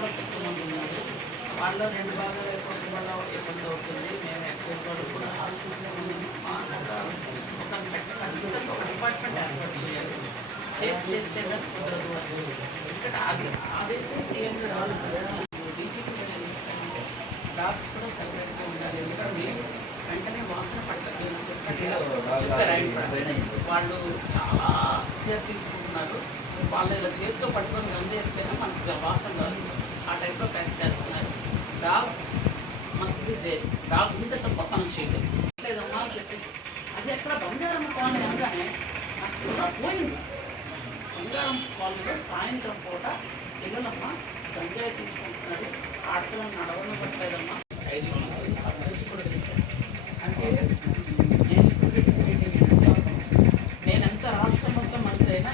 కూడా పెట్టుకోమంటున్నారు. వాళ్ళు 2 భాగాలు అయిపోవడం వల్ల ఇబ్బంది అవుతుంది. మేము ఎక్సైజ్ వాళ్ళు కూడా ఆలోచించుకున్నాము. ఒక ఖచ్చితంగా ఒక డిపార్ట్మెంట్ ఏర్పాటు చేయాలి. చేస్తే కానీ కుదరదు అని. ఇక్కడ అదైతే సీఎం గారు డీజీపీ డాగ్స్ కూడా సెపరేట్గా ఉండాలి. ఎందుకంటే వెంటనే వాసన పట్టలేదు చెప్పారు. వాళ్ళు చాలా కేర్ తీసుకుంటున్నారు. వాళ్ళు ఇలా చేతితో పట్టుకొని గంజేస్తేనే మనకు వాసన రాదు. ఆ టైప్లో ప్యాక్ చేస్తున్నారు. Dog must be they. Dog ఉందట పక్కన చేయలేదు లేదమ్మా చెప్పి అది ఎక్కడ బంగారం కాలనీ అనగానే నాకు పోయింది. బంగారం కాలనీలో సాయంత్రం పూట పిల్లలమ్మ గంజాయి తీసుకుంటున్నారు. ఆటలను నడవడం పట్టలేదమ్మా. 5 మంది సబ్జెక్ట్ కూడా వేశాను. అంటే నేను ఎంత రాష్ట్ర మొత్తం మంత్రి అయినా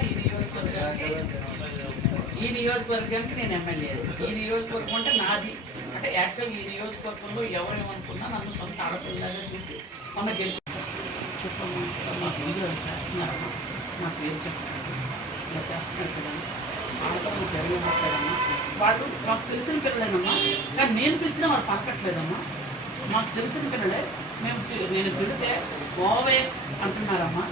ఈ నియోజకవర్గానికి నేను ఎమ్మెల్యే. ఈ నియోజకవర్గం అంటే నాది. అంటే యాక్చువల్ ఈ నియోజకవర్గంలో ఎవరేమనుకున్నా నన్ను సొంత ఆడపిల్లగా చూసి మొన్న చెప్పమ్మా మాకు ముందు చేస్తున్నారమ్మా, నా పేరు చెప్పారు, ఇలా చేస్తున్నారు కదా ఆడపిల్లలు జరిగినట్లేదమ్మా. వాళ్ళు మాకు తెలిసిన పిల్లలేనమ్మా, కానీ నేను పిలిచినా వాళ్ళు పలకట్లేదమ్మా. మాకు తెలిసిన పిల్లలే. నేను తిడితే ఓవే అంటున్నారమ్మా.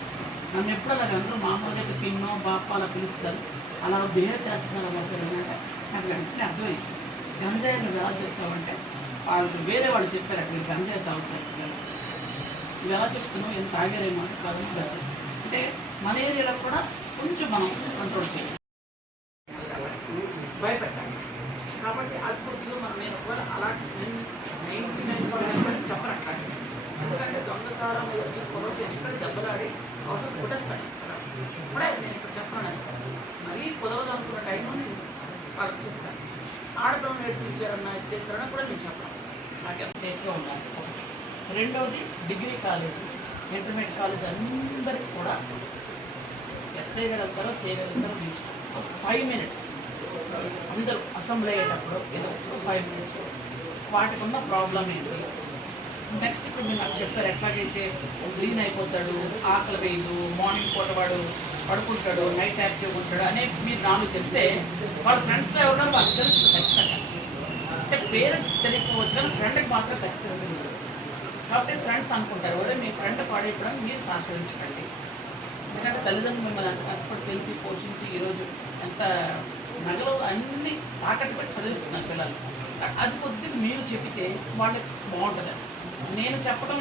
నన్ను ఎప్పుడు అలాగ అందరూ మామూలుగా అయితే పిన్నో బాప్ప అలా పిలుస్తారు. అలా బిహేవ్ చేస్తున్నారమ్మా పిల్లలు అంటే నాకు వెంటనే అర్థమైంది. గంజాయి నువ్వు ఎలా చెప్తావంటే వాళ్ళు వేరే వాళ్ళు చెప్పారు అక్కడ గంజాయి తాగుతారు పిల్లలు. నువ్వు ఎలా చెప్తున్నావు ఏం తాగారేమో కాదు. అంటే మన ఏరియాలో కూడా కొంచెం మనం కంట్రోల్ చేయాలి, భయపెట్టాలి. కాబట్టి అది కొద్దిగా మనం నేను ఒకవేళ అలాంటి 99% చెప్పనట్టు. ఎందుకంటే దొంగచారం వచ్చి పొరపాటు ఎక్కడ దెబ్బలాడి అవసరం కొట్టేస్తాడు. ఇప్పుడే నేను ఇప్పుడు చెప్పనేస్తాను. మరీ కుదరదు అనుకున్న టైంలో నేను వాళ్ళకి చెప్తాను. ఆడపిల్లలు నేర్పించారన్నా ఇచ్చేస్తారన్నా కూడా నేను చెప్పాను. నాకు ఎంత సేఫ్గా ఉండాలి. రెండవది డిగ్రీ కాలేజ్, ఇంటర్మీడియట్ కాలేజ్ అందరికీ కూడా ఎస్ఐ గారు వెళ్తారో సిఐ గారు వెళ్తారో మీ ఇష్టం. 5 minutes అందరూ అసెంబ్లీ అయ్యేటప్పుడు ఏదో 5 minutes వాటికి ఉన్న ప్రాబ్లం ఏంటి. నెక్స్ట్ ఇప్పుడు మీరు నాకు చెప్పారు ఎట్లాగైతే క్లీన్ అయిపోతాడు, ఆకలి వేయదు, మార్నింగ్ పూట వాడు పడుకుంటాడు, నైట్ యాక్టివ్గా ఉంటాడు అనే మీరు నాలుగు చెప్తే వాళ్ళ ఫ్రెండ్స్లో ఎవరో వాళ్ళకి తెలుసు ఖచ్చితంగా. అంటే పేరెంట్స్ తెలియకపోవచ్చు కానీ ఫ్రెండ్కి మాత్రం ఖచ్చితంగా తెలుసు. కాబట్టి ఫ్రెండ్స్ అనుకుంటారు ఒరే మీ ఫ్రెండ్ పాడైపోవడానికి మీరు సహకరించకండి. ఎందుకంటే తల్లిదండ్రులు మిమ్మల్ని అంత కష్టపడి పెంచి పోషించి ఈరోజు ఎంత నగలు అన్నీ తాకట్టు పెట్టి చదివిస్తున్నారు పిల్లలు. అది కొద్దిగా మీరు చెప్తే వాళ్ళకి బాగుంటుంది. నేను చెప్పడం